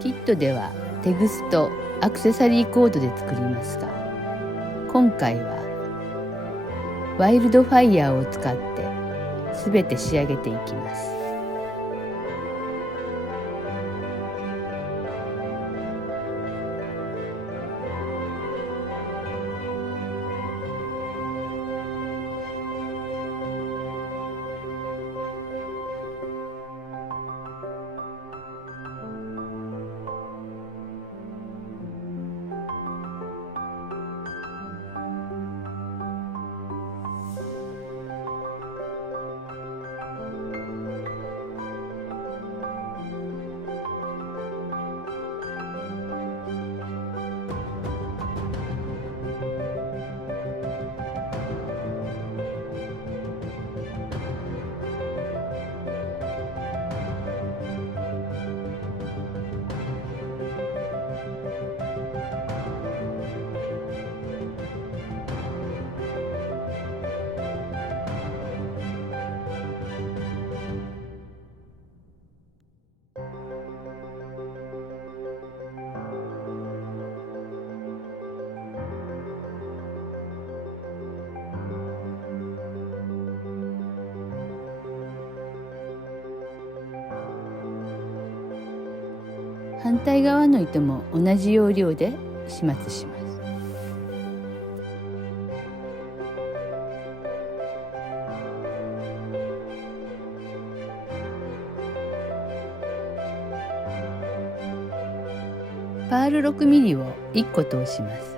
キットではテグスとアクセサリーコードで作りますが、今回はワイルドファイヤーを使ってすべて仕上げていきます。反対側の糸も同じ要領で始末します。パール 6mm を1個通します。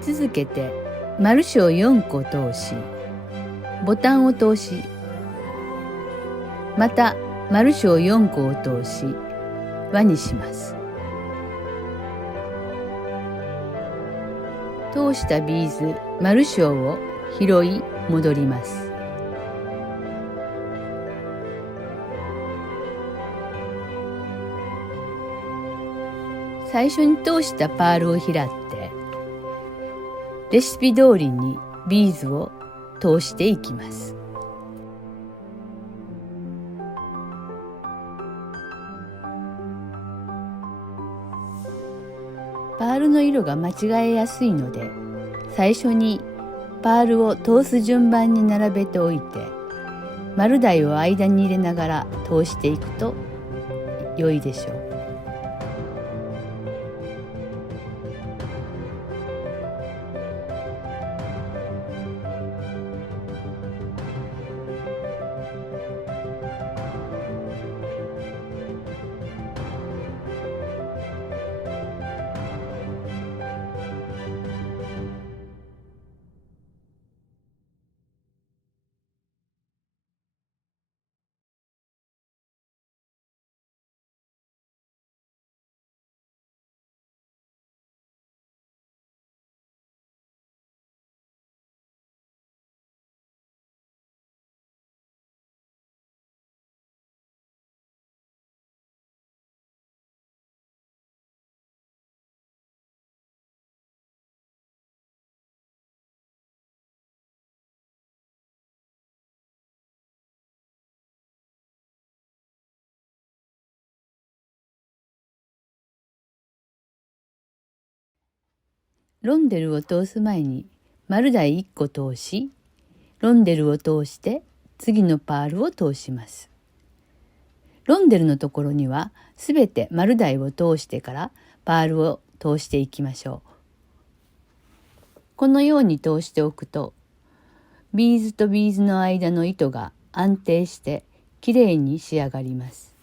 続けて丸珠を4個通し、ボタンを通し、また丸珠を4個を通し輪にします。通したビーズ丸珠を拾い戻ります。最初に通したパールを拾ってレシピ通りにビーズを通していきます。パールの色が間違えやすいので、最初にパールを通す順番に並べておいて、丸台を間に入れながら通していくと良いでしょう。ロンデルを通す前に丸台1個通し、ロンデルを通して次のパールを通します。ロンデルのところにはすべて丸台を通してからパールを通していきましょう。このように通しておくと、ビーズとビーズの間の糸が安定してきれいに仕上がります。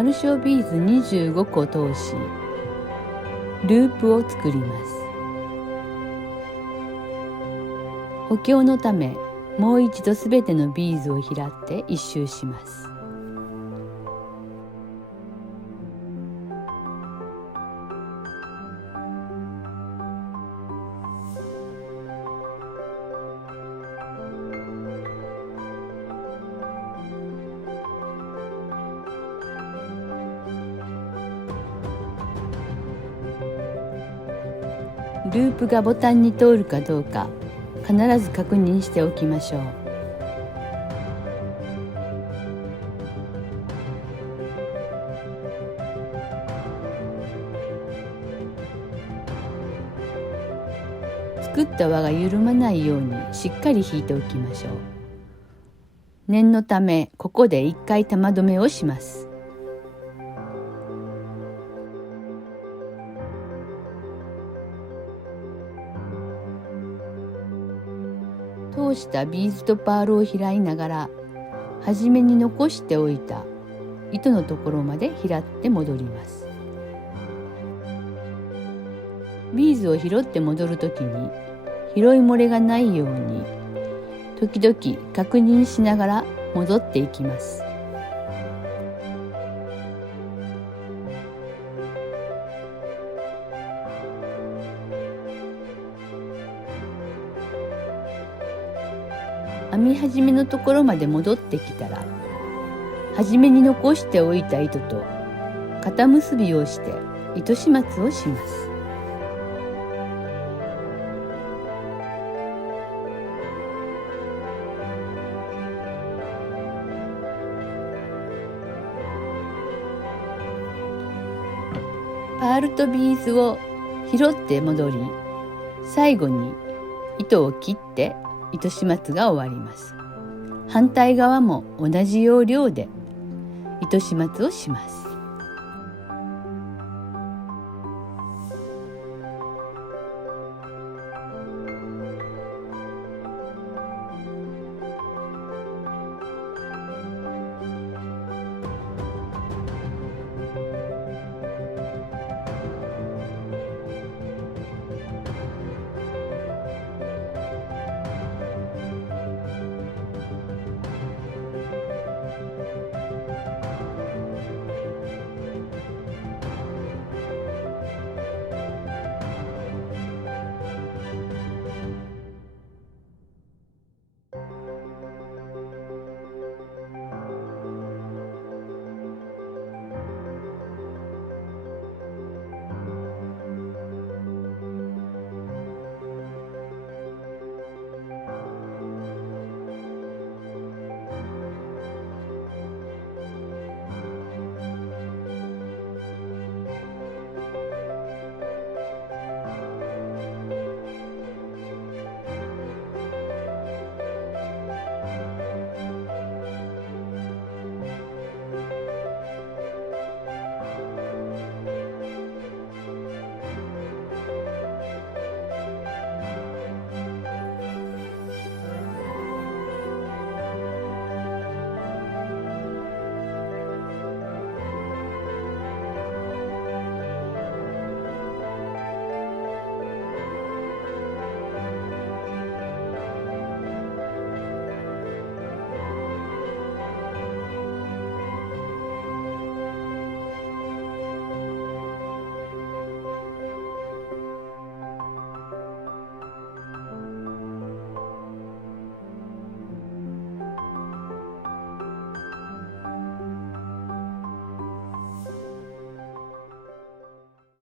丸小ビーズ25個通し、ループを作ります。補強のため、もう一度すべてのビーズを拾って一周します。ループがボタンに通るかどうか必ず確認しておきましょう。作った輪が緩まないようにしっかり引いておきましょう。念のためここで1回玉留めをします。通したビーズとパールを開いながら、初めに残しておいた糸のところまで拾って戻ります。ビーズを拾って戻るときに拾い漏れがないように時々確認しながら戻っていきます。編み始めのところまで戻ってきたら、初めに残しておいた糸と肩結びをして糸始末をします。パールとビーズを拾って戻り、最後に糸を切って糸始末が終わります。反対側も同じ要領で糸始末をします。